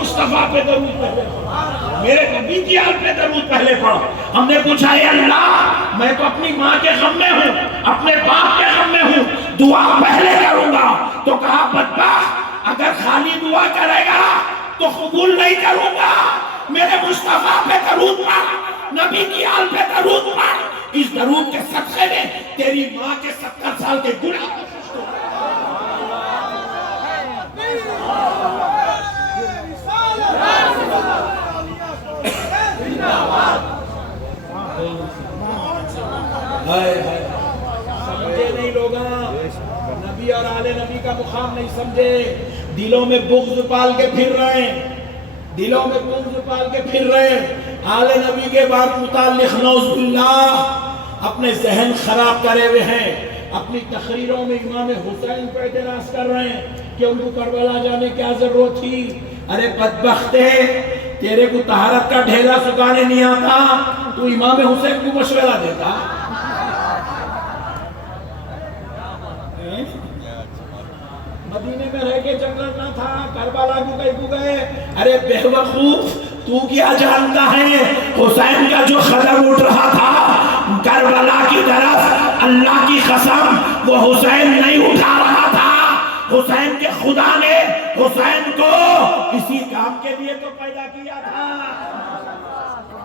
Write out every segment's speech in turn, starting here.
مصطفیٰ پہ درود پہلے پڑھو، میرے نبی کی آل پہ درود پہلے پڑھو۔ ہم نے پوچھا اے اللہ میں تو اپنی ماں کے غم میں ہوں، اپنے باپ کے غم میں ہوں، دعا پہلے کروں گا۔ تو کہا بدبخت اگر خالی دعا کرے گا تو قبول نہیں کروں گا، میرے مصطفیٰ پہ درود پڑھ، نبی کی آل پہ درود پڑھ، اس درود کے صدقے میں تیری ماں کے 70 سال کے گناہ سمجھے نہیں لوگا، نبی اور آل نبی کا مقام نہیں سمجھے، دلوں میں بغض پال کے پھر رہے ہیں، دلوں میں بغض پال کے پھر رہے ہیں، آل نبی کے بعد متعلق نعوذ باللہ اپنے ذہن خراب کرے ہوئے ہیں، اپنی تقریروں میں امام حسین پہ اعتراض کر رہے ہیں کہ ان کو کربلا جانے کیا ضرورت تھی۔ ارے بدبختے، تیرے کو طہارت کا ڈھیلا سکانے نہیں آتا، تو امام حسین کو مشورہ دیتا۔ مدینے میں رہ کے جنگل نہ تھا، کربلا کو کہیں کو گئے؟ ارے بے وقوف، تو کیا جانتا ہے حسین کا جو خطر اٹھ رہا تھا کربلا کی طرف، اللہ کی قسم وہ حسین نہیں اٹھا رہا تھا، حسین کے خدا نے حسین کو اسی کام کے لیے تو پیدا کیا تھا۔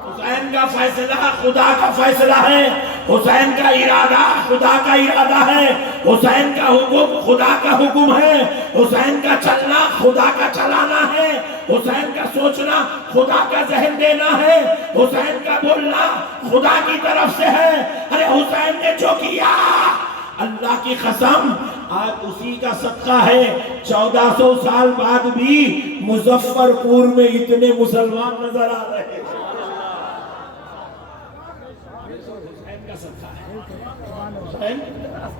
حسین کا فیصلہ خدا کا فیصلہ ہے، حسین کا ارادہ خدا کا ارادہ ہے، حسین کا حکم خدا کا حکم ہے، حسین کا چلنا خدا کا چلانا ہے، حسین کا سوچنا خدا کا ذہن دینا ہے، حسین کا بولنا خدا کی طرف سے ہے۔ ارے حسین نے جو کیا اللہ کی قسم آج اسی کا صدقہ ہے، 1400 سال بعد بھی مظفر پور میں اتنے مسلمان نظر آ رہے ہیں۔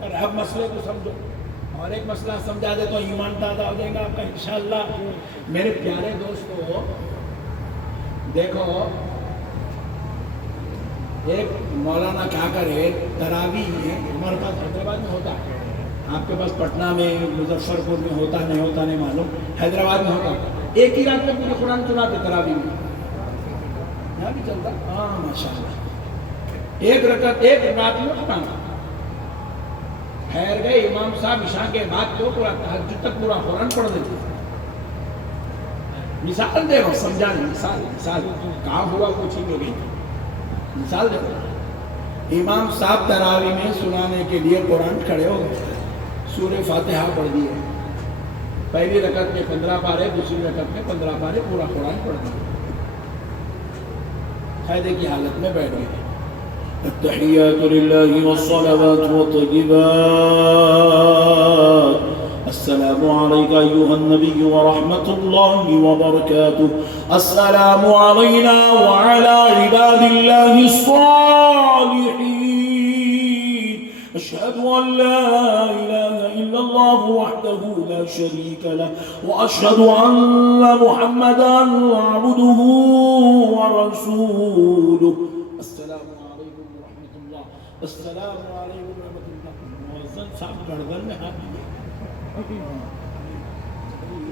اور اب مسئلے کو سمجھو، اور ایک مسئلہ سمجھا دے تو ایمان تازہ ہو جائے گا آپ کا انشاءاللہ۔ میرے پیارے دوستو دیکھو، ایک مولانا کیا کرے، تراویح میں ہمارے پاس حیدرآباد میں ہوتا ہے، آپ کے پاس پٹنہ میں مظفر پور میں ہوتا نہیں معلوم، حیدرآباد میں ہوتا، ایک ہی رات میں پوری قرآن سناتے تراویح میں، یہاں بھی چلتا، ہاں ماشاءاللہ، ایک رات میں ختم۔ ٹھہر گئے امام صاحب عشاء کے بعد تو پورا تہجد تک پورا قرآن پڑھ دیتے۔ مثال دے رہا ہوں، سمجھا نہیں، مثال کہاں ہوا کچھ ہی گئی، مثال دے رہا ہوں۔ امام صاحب تراویح میں سنانے کے لیے قرآن کھڑے ہو گئے، سورہ فاتحہ پڑھ دیے، پہلی رکعت میں 15 پارے، دوسری رکعت میں 15 پارے، پورا قرآن پڑھ دیے، قاعدے کی حالت میں بیٹھ گئے۔ التحيات لله والصلوات والطيبات السلام عليك أيها النبي ورحمة الله وبركاته السلام علينا وعلى عباد الله الصالحين أشهد أن لا إله إلا الله وحده لا شريك له وأشهد أن محمدا عبده ورسوله السلام السلام علیکم ورحمۃ اللہ۔ مؤذن صاحب گردن میں ہاتھ دیے،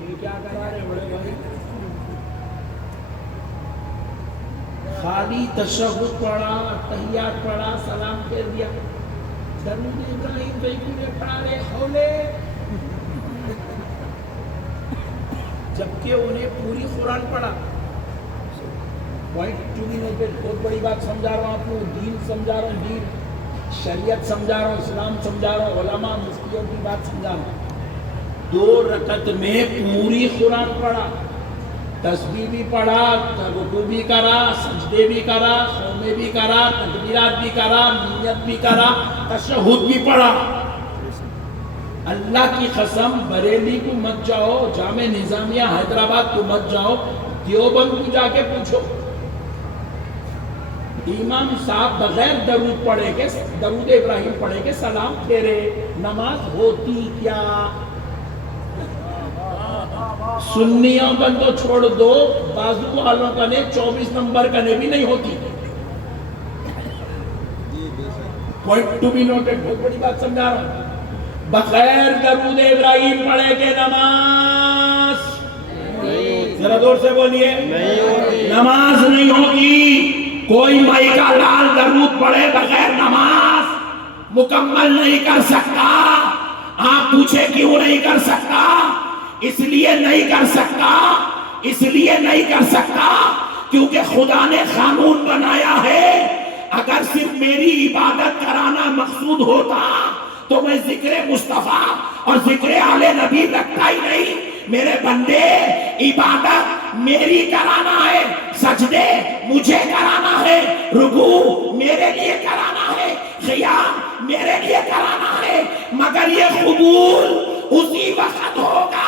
یہ کیا کرا رہے بڑے بھائی؟ خالی تشہد پڑھا، تحیات پڑھا، سلام پھیر دیا، درود ابراہیم بیکو نے پڑھا رہے ہولے، جبکہ انہیں پوری قرآن پڑھا۔ پوائنٹ ٹو بھی نہیں پہ بہت بڑی بات سمجھا رہا ہوں آپ کو، دین سمجھا رہا ہوں، دین شریعت سمجھا رہا ہوں، اسلام سمجھا رہا ہوں، علماء مفتیوں کی بات سمجھا رہا ہوں۔ 2 رکعت میں پوری قرآن پڑھا، تسبیح بھی پڑھا، رکوع بھی کرا، سجدے بھی کرا، قومے بھی کرا، تکبیرات بھی کرا، نیت بھی کرا، تشہد بھی پڑھا۔ اللہ کی قسم بریلی کو مت جاؤ، جامع نظامیہ حیدرآباد کو مت جاؤ، دیوبند کو جا کے پوچھو، امام صاحب بغیر درود پڑھے کے، درود ابراہیم پڑھے کے سلام پھیرے، نماز ہوتی کیا؟ سنیوں کا تو چھوڑ دو، بازو والوں کا نے 24 نمبر کا نے بھی نہیں ہوتی۔ پوائنٹ ٹو بی نوٹڈ، بہت بڑی بات سمجھا رہا ہوں، بغیر درود ابراہیم پڑھے کے نماز، ذرا زور سے بولیے نماز نہیں ہوتی. کوئی مائی کا لال درود پڑھے بغیر نماز مکمل نہیں کر سکتا. آپ پوچھے کیوں نہیں کر سکتا؟ اس لیے نہیں کر سکتا، اس لیے نہیں کر سکتا کیونکہ خدا نے قانون بنایا ہے. اگر صرف میری عبادت کرانا مقصود ہوتا تو میں ذکر مصطفیٰ اور ذکر آل نبی لگتا ہی نہیں. میرے بندے عبادت میری کرانا ہے، سجدے مجھے کرانا ہے، رکوع میرے لیے کرانا ہے، قیام میرے لیے کرانا ہے. مگر یہ قبول اسی وقت ہوگا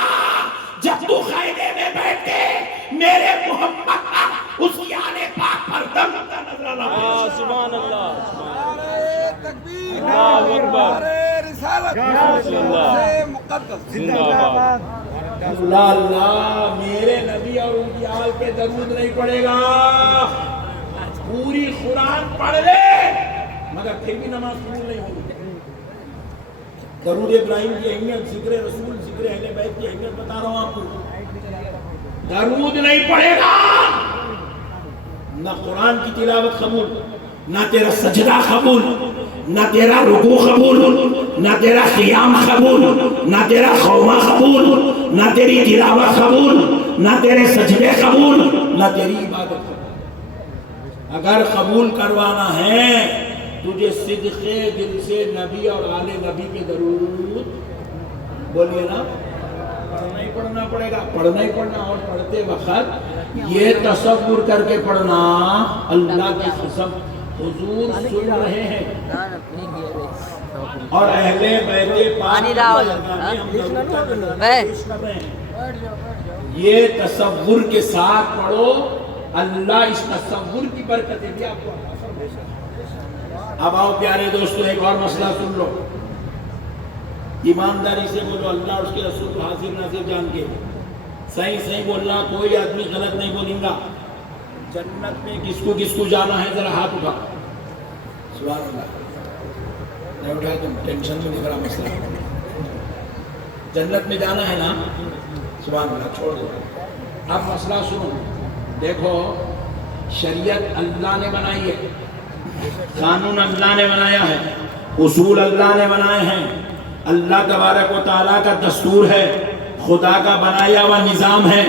جب تو خیمے میں بیٹھ کے میرے محمد پر اس کی آل پاک پر دم کا نظرانہ پیش. سبحان اللہ، نعرہ تکبیر، اللہ اکبر، نعرہ رسالت، نعرہ مقدس، زندہ باد. اللہ اللہ میرے نبی اور ان کی آل پہ درود نہیں پڑے گا. پوری قرآن پڑھ لے مگر پھر بھی نماز قبول نہیں ہوگی. درود ابراہیم کی اہمیت، ذکر رسول، ذکر اہل بیت کی اہمیت بتا رہا ہوں آپ کو. درود نہیں پڑے گا نہ قرآن کی تلاوت قبول، نہ تیرا سجدہ قبول، نہ تیرا رکوع قبول، نہ تیرا قیام قبول، نہ تیرا قومہ قبول، نہ تیری تلاوت قبول، نہ تیرے سجدے قبول، نہ تیری عبادت قبول. اگر قبول کروانا ہے تجھے صدقے دل سے نبی اور آل نبی کے درود بولیے نا پڑھنا ہی پڑھنا پڑے گا. پڑھنا ہی پڑھنا، اور پڑھتے وقت یہ تصور کر کے پڑھنا اللہ کی قسم حضور سن رہے ہیں اور اہل بیت پاک یہ تصور کے ساتھ پڑھو. اللہ اس تصور کی برکتیں بھی آپ کو عطا فرمائے. اب آؤ پیارے دوستو ایک اور مسئلہ سن لو. ایمانداری سے بولو اللہ اور اس کے رسول کو حاضر ناظر جان کے. صحیح صحیح بولنا، کوئی آدمی غلط نہیں بولیں گا. جنت میں کس کو جانا ہے ذرا ہاتھ اٹھا. سبحان اللہ. نہیں اٹھا تم ٹینشن میں دکھ رہا مسئلہ. جنت میں جانا ہے نا، سبحان اللہ چھوڑ دو. اب مسئلہ سنو. دیکھو شریعت اللہ نے بنائی ہے، قانون اللہ نے بنایا ہے، اصول اللہ نے بنائے ہیں. اللہ تبارک و تعالیٰ کا دستور ہے، خدا کا بنایا ہوا نظام ہے.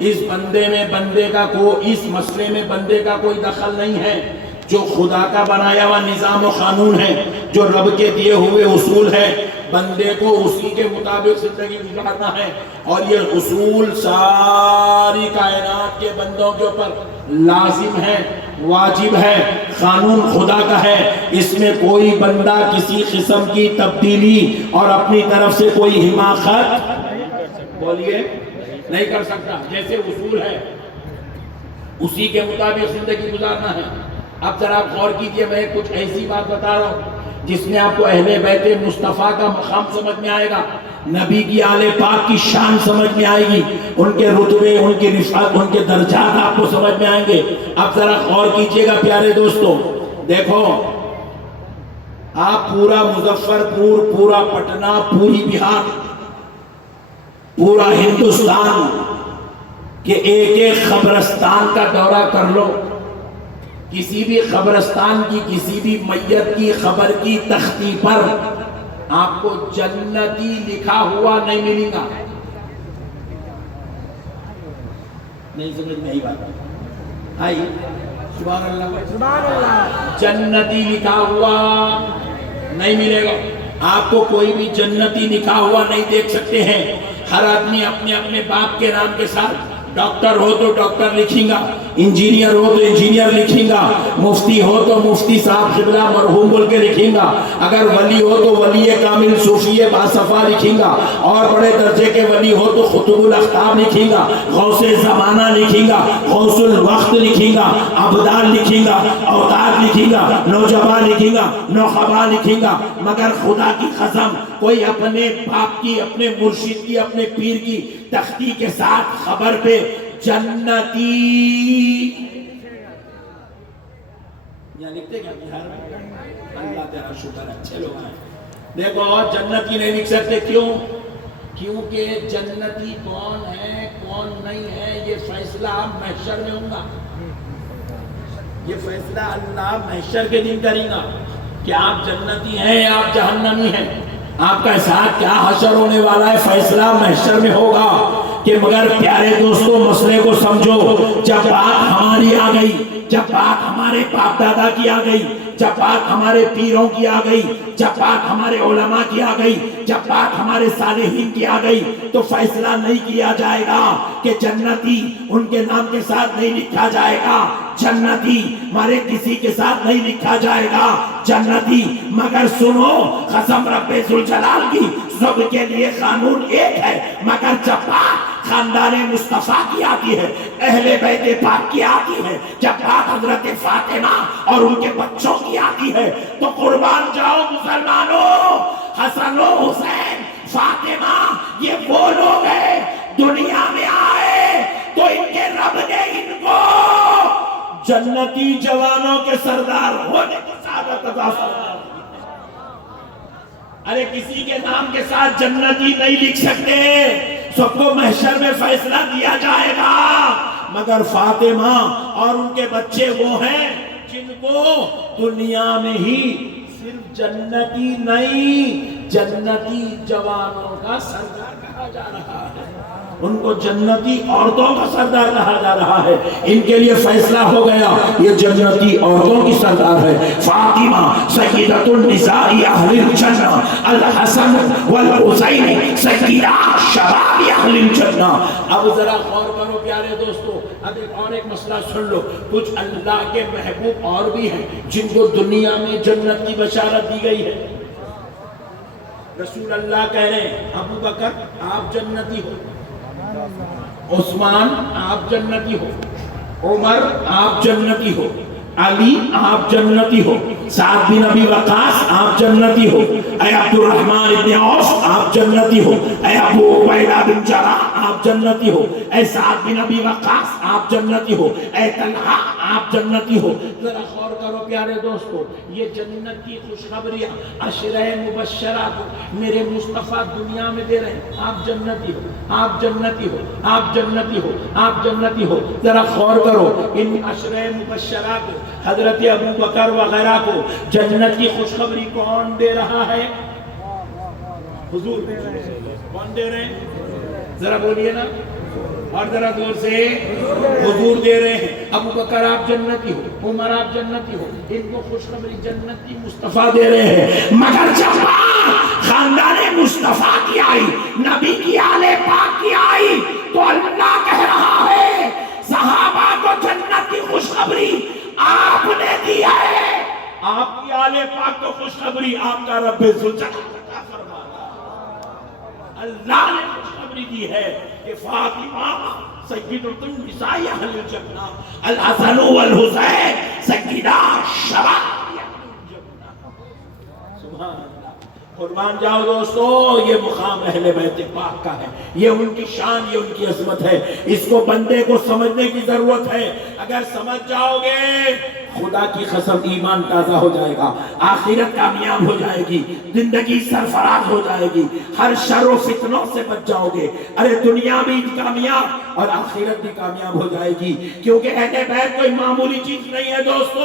اس بندے میں بندے کا اس مسئلے میں بندے کا کوئی دخل نہیں ہے. جو خدا کا بنایا ہوا نظام و قانون ہے، جو رب کے دیے ہوئے اصول ہے، بندے کو اسی کے مطابق زندگی گزارنا ہے. اور یہ اصول ساری کائنات کے بندوں کے اوپر لازم ہے، واجب ہے. قانون خدا کا ہے، اس میں کوئی بندہ کسی قسم کی تبدیلی اور اپنی طرف سے کوئی حماقت بولیے نہیں کر سکتا. جیسے اصول ہے اسی کے مطابق زندگی گزارنا ہے. اب ذرا غور کیجئے، میں کچھ ایسی بات بتا رہا ہوں جس میں آپ کو اہل بیت مصطفیٰ کا مقام سمجھ میں آئے گا، نبی کی آل پاک کی شان سمجھ میں آئے گی، ان کے رتبے، ان کی رفعت، ان کے درجات آپ کو سمجھ میں آئیں گے. اب ذرا غور کیجئے گا پیارے دوستو. دیکھو آپ پورا مظفر پور، پورا پٹنہ، پوری بہار، پورا ہندوستان کے ایک ایک قبرستان کا دورہ کر لو. کسی بھی قبرستان کی کسی بھی میت کی قبر کی تختی پر آپ کو جنتی لکھا ہوا نہیں ملے گا. نہیں سمجھ میں آئی بات؟ آئی؟ سبحان اللہ، سبحان اللہ. جنتی لکھا ہوا نہیں ملے گا. آپ کو کوئی بھی جنتی لکھا ہوا نہیں دیکھ سکتے ہیں. ہر آدمی اپنے اپنے باپ کے نام کے ساتھ، ڈاکٹر ہو تو ڈاکٹر لکھیں گا، انجینئر ہو تو انجینئر لکھیں گا، مفتی ہو تو مفتی صاحب قبلہ مرحوم بول کے لکھیں گا، اگر ولی ہو تو ولی کامل صوفی باصفا لکھیں گا، اور بڑے درجے کے ولی ہو تو قطب الاقطاب لکھیں گا، غوث زمانہ لکھیں گا، غوث الوقت لکھیں گا، ابدال لکھیں گا، اوتاد لکھیں گا، نوجوان لکھیں گا، نوخبا لکھیں گا. مگر خدا کی قسم کوئی اپنے باپ کی، اپنے مرشد کی، اپنے پیر کی تختی کے ساتھ خبر پہ جنتی یہاں لکھتے کیا بہار میں؟ اللہ تیرا شکر ہے، اچھے لوگ ہیں. دیکھو جنتی نہیں لکھ سکتے. کیوں؟ کیونکہ جنتی کون ہے کون نہیں ہے یہ فیصلہ فیصلہ اب محشر میں ہوگا. یہ فیصلہ اللہ محشر کے دن کرے گا کہ آپ جنتی ہیں یا آپ جہنمی ہیں. آپ کا ساتھ کیا حشر ہونے والا ہے فیصلہ محشر میں ہوگا. کہ مگر پیارے دوستوں مسئلے کو سمجھو. جب بات ہماری آ گئی, جب بات ہمارے باپ دادا کی آ گئی, جب بات ہمارے پیروں کی آ گئی, جب بات ہمارے علماء کی آ گئی, جب بات ہمارے صالحین کی آ گئی, تو فیصلہ نہیں کیا جائے گا کہ جنتی ان کے نام کے ساتھ نہیں لکھا جائے گا, جنتی ہمارے کسی کے ساتھ نہیں لکھا جائے گا جنتی. مگر سنو, قسم رب ذوالجلال کی, سب کے لیے قانون ایک ہے. مگر جب بات خاندان مصطفیٰ کی آتی ہے, اہل بیت پاک کی آتی ہے, جب بات حضرت فاطمہ اور ان کے بچوں کی آتی ہے, تو قربان جاؤ مسلمانوں, حسن و حسین, فاطمہ, یہ وہ لوگ ہیں دنیا میں آئے تو ان کے رب نے ان کو جنتی جوانوں کے سردار ہونے کی سعادت عطا فرمائی. ارے کسی کے نام کے ساتھ جنتی نہیں لکھ سکتے, سب کو محشر میں فیصلہ دیا جائے گا. مگر فاطمہ اور ان کے بچے وہ ہیں جن کو دنیا میں ہی صرف جنتی نہیں, جنتی جوانوں کا سردار کہا جا رہا ہے, ان کو جنتی عورتوں کا سردار کہا جا رہا ہے. ان کے لیے فیصلہ ہو گیا, یہ جنتی عورتوں کی سردار ہے. فاطمہ سیدۃ النساء اہل الجنہ, الحسن والحسین سیدا شباب اہل الجنہ. اب ذرا غور کرو پیارے دوستو, اب ایک مسئلہ سن لو. کچھ اللہ کے محبوب اور بھی ہیں جن کو دنیا میں جنت کی بشارت دی گئی ہے. رسول اللہ کہہ رہے ہیں ابو بکر آپ جنتی ہو, عثمان آپ جنتی ہو, عمر آپ جنتی ہو, علی آپ جنتی ہو, سعد بن ابی وقاص آپ جنتی ہو, اے عبد الرحمن ابن عوف آپ جنتی ہو, اے ابو عبیدہ بن جراح آپ جنتی ہو, اے سعد بن ابی وقاص آپ جنتی ہو, اے طلحہ آپ جنتی ہو. ذرا غور کرو پیارے دوستو, یہ جنت کی خوشخبریاں عشرہ مبشرہ کو میرے مصطفیٰ دنیا میں دے رہے ہیں. آپ جنتی ہو, آپ جنتی ہو, آپ جنتی ہو, آپ جنتی ہو. ذرا غور کرو, ان عشرہ مبشرہ کو حضرت ابو بکر وغیرہ کو جنت کی خوشخبری کون دے رہا ہے؟ حضور دے رہے ہیں. کون دے رہے ہیں؟ ذرا بولیے نا, اور ذرا دور سے, حضور دے رہے ہیں. ابو بکر آپ جنتی ہو, عمر آپ جنتی ہو, ان کو خوشخبری جنت کی مصطفیٰ دے رہے ہیں. مگر جب خاندان مصطفیٰ کی آئی, نبی کی آل پاک کی آئی, تو اللہ کہہ رہا ہے صحابہ کو جنت کی خوشخبری آپ نے دی ہے. آپ کی آل پاک کو خوشخبری آپ کا رب ذوالجلال عطا فرمایا. اللہ نے خوشخبری دی ہے کہ فاطمہ سیدۃ النساء اہل الجنہ, الحسن والحسین سیدا شباب اہل الجنہ. سبحان اللہ. قربان جاؤ دوستو, یہ مقام اہل بیت پاک کا ہے, یہ ان کی شان, یہ ان کی عظمت ہے. اس کو بندے کو سمجھنے کی ضرورت ہے. اگر سمجھ جاؤ گے خدا کی قسم ایمان تازہ ہو جائے گا, آخرت کامیاب ہو جائے گی, زندگی سرفراز ہو جائے گی, ہر شر و فتنوں سے بچ جاؤ گے. ارے دنیا بھی کامیاب اور آخرت بھی کامیاب ہو جائے گی, کیونکہ اہل بیت کوئی معمولی چیز نہیں ہے دوستو.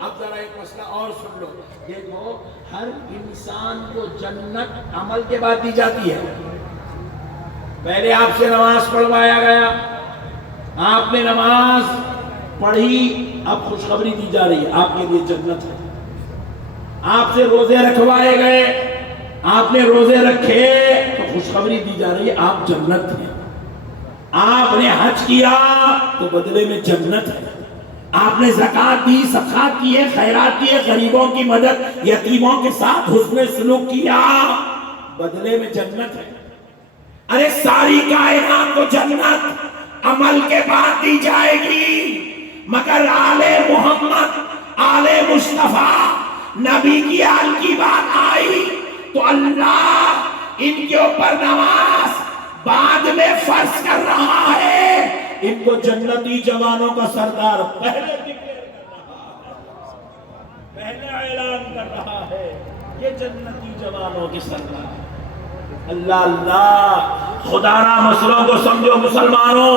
اب ذرا ایک مسئلہ اور سن لو. دیکھو, ہر انسان کو جنت عمل کے بعد دی جاتی ہے. پہلے آپ سے نماز پڑھوایا گیا, آپ نے نماز پڑھی, اب خوشخبری دی جا رہی ہے آپ کے لیے جنت ہے. آپ سے روزے رکھوائے گئے, آپ نے روزے رکھے تو خوشخبری دی جا رہی ہے آپ جنت ہیں. آپ نے حج کیا تو بدلے میں جنت ہے. آپ نے زکات دی, صدقات کیے, خیرات کیے, غریبوں کی مدد, یتیموں کے ساتھ حسن سلوک کیا, بدلے میں جنت ہے. ارے ساری کائنات کو جنت عمل کے بعد دی جائے گی, مگر آل محمد, آل مصطفیٰ, نبی کی آل کی بات آئی تو اللہ ان کے اوپر نماز بعد میں فرض کر رہا ہے. ان کو جنتی جوانوں کا سردار پہلے ڈکلیئر کر رہا ہے, پہلے اعلان کر رہا ہے, یہ جنتی جوانوں کے سردار. اللہ اللہ, خدا را مسئلوں کو سمجھو مسلمانوں.